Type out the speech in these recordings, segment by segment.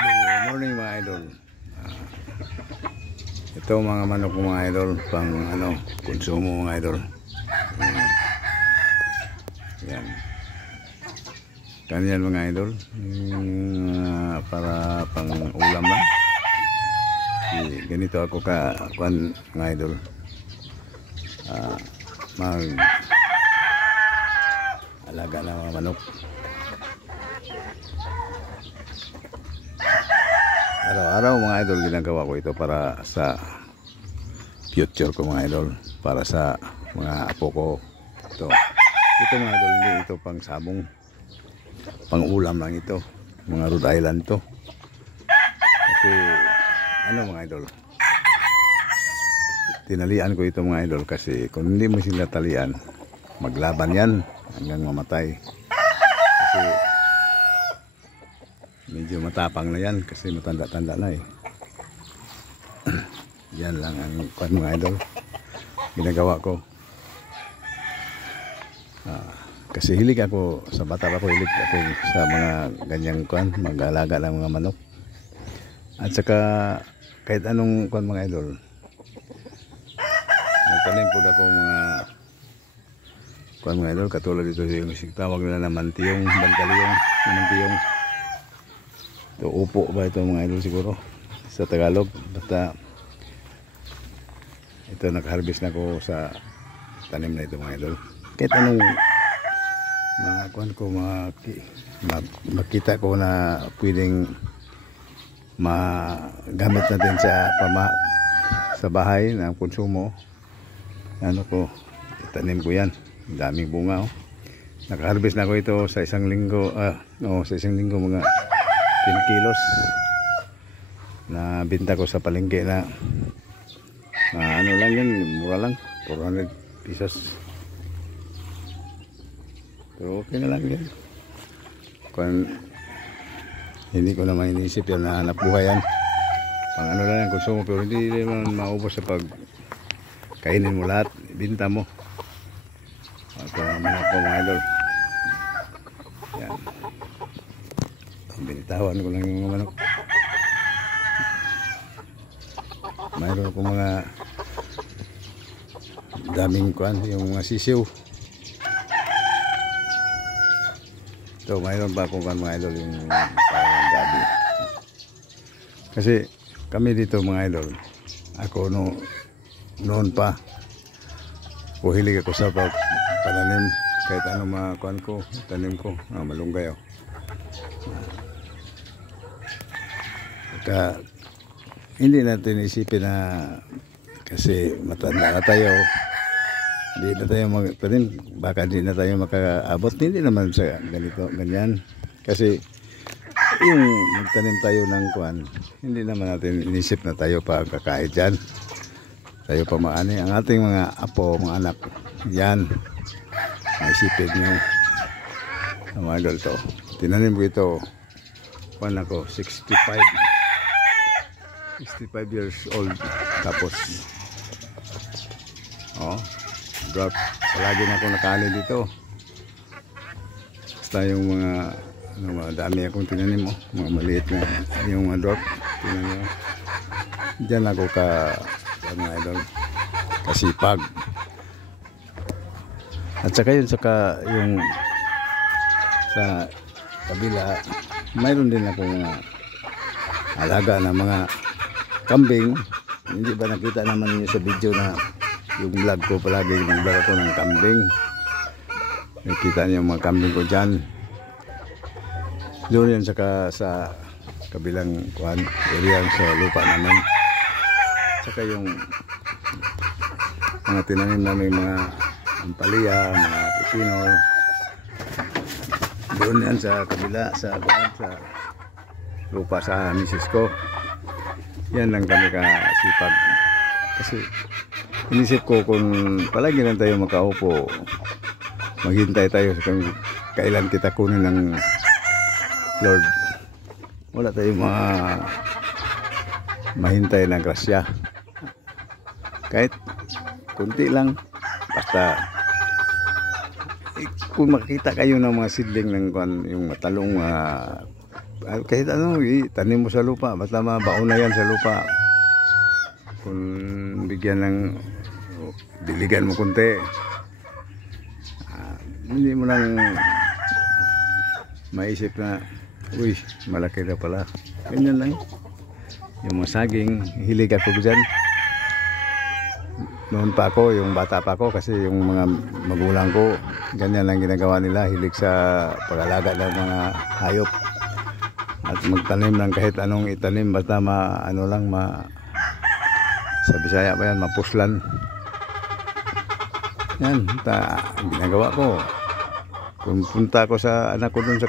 Good morning mga idol. Ito mga manok ko mga idol, pang konsumo mga idol. Yan. Kanyan mga idol, para pang ulam lang. Ganito ako kuan mga idol. Mag alaga ng mga manok. Araw-araw mga idol ginagawa ko ito para sa future ko mga idol, para sa mga apo ko. Ito mga idol, hindi ito pang sabong, pang ulam lang ito, mga Rhode Island to. Kasi mga idol, tinalian ko ito mga idol, kasi kung hindi mo sila talian, maglaban yan hanggang mamatay. Kasi medyo matapang na yan, kasi matanda-tanda na eh. Yan lang ang kuan mga idol ginagawa ko. Kasi hilig ako sa bata ako, hilig ako sa mga ganyang kuan, mag-alaga ng mga manok. At saka kahit anong kuan mga idol, nagtanim po ako mga kuan mga idol, katulad dito yung tawag nila na mantiyong, bantaliyong, mantiyong. Ito, upo ba ito mga idol siguro sa Tagalog. Basta ito, nag-harvest na ko sa tanim na ito mga idol. Kahit anong mga kuan ko, makita ko na pwedeng magamit natin sa bahay na konsumo, tanim ko yan. Daming bunga oh. Nag-harvest na ko ito sa isang linggo, sa isang linggo mga 10 kilos na binta ko sa palengke na lang yan, mura lang, 400 pesos. Pero okay na lang yan. Hindi ko naman iniisip yan na hanap buhay yan, pang lang yan, konsumo. Pero hindi naman maubos sa pag kainin mo lahat, ibinta mo. Ito naman ako mga idol. Yan, binitawan ko lang yung mga manok. Mayroon akong mga daming kuan, yung mga sisiw. Ito, mayroon pa akong kuan mga idol, yung parang gabi. Kasi kami dito mga idol, ako noon pa, hilig ako sa pananim, kahit ano mga kuan ko, tanim ko, malunggay oh. Hindi natin isipin na kasi matanda na tayo, hindi na tayo magtanim, baka hindi na tayo makaabot. Hindi naman sa ganyan, kasi yung magtanim tayo ng kuan, hindi naman natin inisip na tayo pa kakahit dyan, tayo pa maani. Ang ating mga apo, mga anak, yan maisipin nyo mga idol. To tinanim ko ito, kuan ako 65 years old. Tapos drought, palagi na ako nakali dito. Basta yung mga dami akong tinanim mga maliit na yung mga drought, tinanim diyan ako mga idol, kasipag. At saka yung sa kabila, mayroon din ako mga alaga na mga kambing. Hindi ba nakita naman niyo sa video na yung vlog ko, palagi nag-vlog ako ng kambing. Nakita niyo yung mga kambing ko dyan. Doon yan sa kabilang area sa lupa namin. Saka yung mga tinanim namin, mga ampalaya, mga pepino, doon yan sa kabila, sa lupa sa misis ko. Yan lang kami kasipag. Kasi inisip ko, kung palagi lang tayo makaupo, maghintay tayo kung kailan kita kunin ng Lord, wala tayong mahintay ng grasya. Kahit kunti lang, basta kung makita kayo ng mga sidling ng yung matalong kahit ano, itanim mo sa lupa. Basta mabaon na yan sa lupa. Kung bigyan ng diligan mo kunti, hindi mo lang maisip na, uy, malaki na pala. Ganyan lang. Yung mga saging, hilig ako dyan. Noon pa ako, yung bata pa ako, kasi yung mga magulang ko, ganyan lang ginagawa nila, hilig sa pag-alaga ng mga hayop. At magtanim ng kahit anong itanim, basta ano lang, sa Bisaya pa yan, mapuslan. Yan, ginagawa ko. Kung punta ko sa anak ko dun sa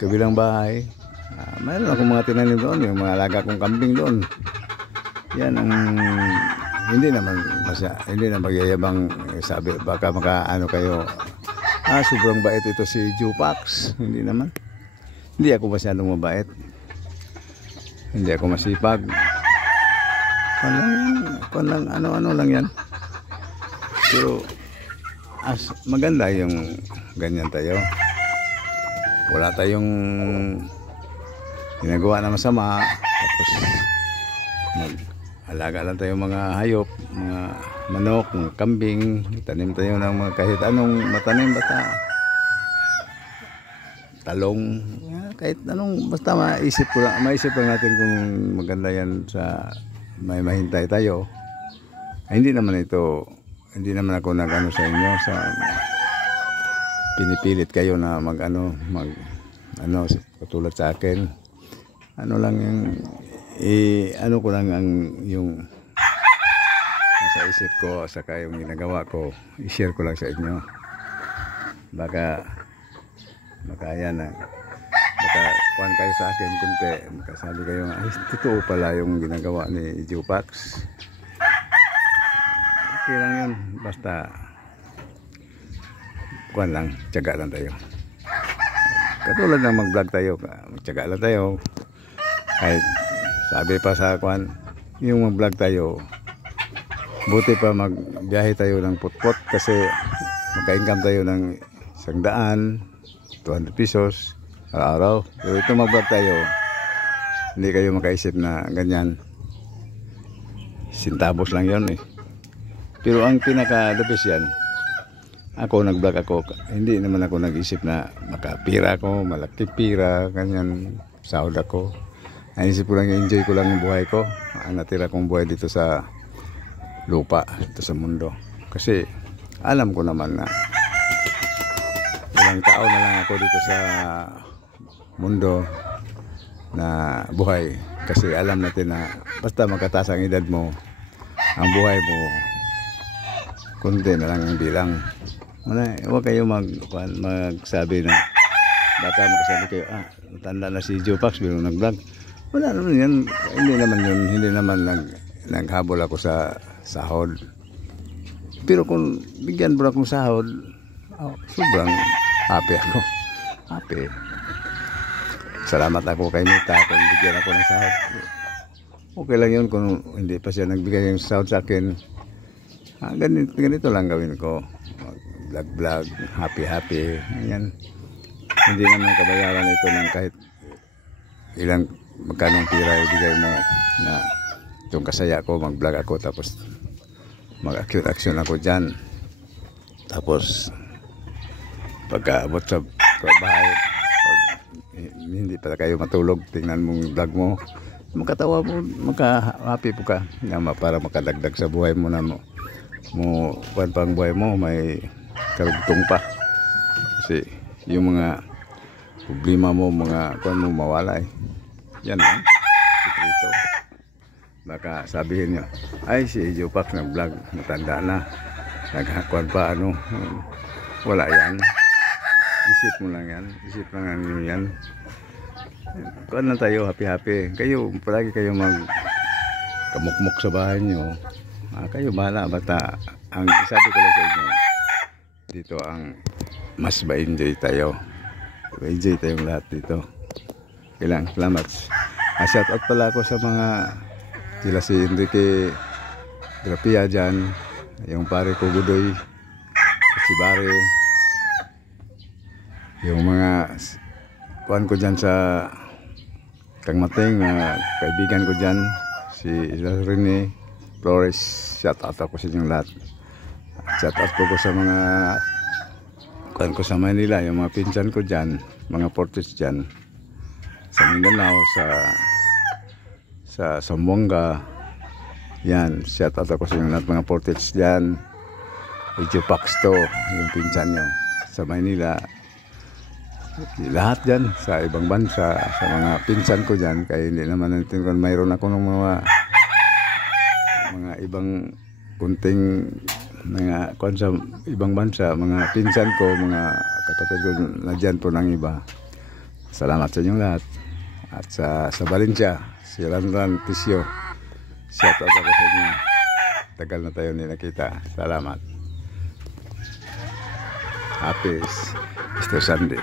kabilang bahay, mayroon akong mga tinanim doon, yung mga alaga kong kambing doon. Yan ang hindi naman magyayabang, sabi baka makaano kayo, sobrang bait ito si Jupax. Hindi naman. Hindi ako masyadong mabait. Hindi ako masipag. Ano lang yan. Pero maganda yung ganyan tayo. Wala tayong ginagawa na masama. Tapos alaga lang tayo mga hayop, mga manok, mga kambing, tanim tayo ng mga kahit anong matanim, basta talong, kahit anong, basta maisip lang natin kung maganda yan sa may mahintay tayo. Hindi naman ako nag-ano sa inyo, sa pinipilit kayo na katulad sa akin. Ano lang yung ano ko lang yung nasa isip ko, saka yung ginagawa ko, i-share ko lang sa inyo. Baka yan baka kuhan kayo sa akin kunti, makasabi kayo ay totoo pala yung ginagawa ni Jupax. Okay lang yun, basta kuhan lang, tiyaga lang tayo. Katulad ng mag-vlog tayo, tiyaga lang tayo. Kahit sabi pa sa kuhan, yung mag-vlog tayo, buti pa magbiyahe tayo ng putpot kasi maka-income tayo ng 100, 200 pesos araw-araw. Pero ito mag-vlog tayo, hindi kayo makaisip na ganyan, sintabos lang yun eh. Pero ang pinaka-labis yan, ako nag-vlog ako, hindi naman ako nag-isip na makapira ako, malaki pira, ganyan, sahod ako. Naisip ko lang, enjoy ko lang yung buhay ko, ang natira kong buhay dito sa lupa, dito sa mundo. Kasi alam ko naman na ilang taon na lang ako dito sa mundo na buhay. Kasi alam natin na basta magkataas ang edad mo, ang buhay mo, kunti na lang ang bilang. Huwag kayo magsabi na, baka magsabi kayo, matanda na si Jupax, pero nag-vlog. Wala naman yan, hindi naman naghabol ako sa sahod. Pero kung bigyan mo akong sahod, sobrang happy ako. Happy. Salamat ako kay Mita kung bigyan ako ng sahod. Okay lang yun kung hindi pa siya nagbigay ng sahod sa akin. Ganito lang gawin ko. Vlog, happy. Ganyan. Hindi naman kabayaran ito ng kahit ilang magkanong pira ibigay mo na itong kasaya ko, mag-vlog ako, tapos mag-action ako dyan. Tapos pagkaabot sa bahay, hindi pala kayo matulog, tingnan mong vlog mo, makatawa mo, maka-happy po ka para makadagdag sa buhay mo na pang buhay mo may karugtong pa. Kasi yung mga problema mo, mga kuwan mo mawala eh. Yan lang, ito. Baka sabihin nyo, ay si Jupax nag-vlog, matanda na, naghakuan pa wala yan. Isip mo lang yan, isip lang nyo yan. Kuan lang tayo, happy. Kayo, palagi kayo kamukmuk sa bahay nyo. Kayo bahala, basta ang sabi ko lang sa inyo, dito ang mas ma-enjoy tayo. Enjoy tayong lahat dito. Kailang, salamat. Shout out pala ako sa mga sila si Enrique Grapia dyan, yung pare ko Gudoy, si Bare, yung mga kuhan ko dyan sa Kang Mating, kaibigan ko dyan, si Rene Flores. Shout out ako sa inyong lahat. Shout out ko sa mga kuhan ko sa Manila, yung mga pinsan ko dyan, mga portes dyan, sa Mindanao, sa Zamboanga. Yan, shout out ako sa inyong lahat, mga portes dyan. Medyo Paxto, yung pinsan nyo sa Manila. Lahat dyan sa ibang bansa, sa mga pinsan ko dyan, kaya hindi naman natin kung mayroon ako ng mga ibang kunting mga kung sa ibang bansa, mga pinsan ko, mga kapatid ko na dyan po ng iba. Salamat sa inyong lahat. At sa Valencia, si Ranran Tisio, shout out ako sa inyo. Tagal na tayo hindi nakita. Salamat. Happy Easter Sunday.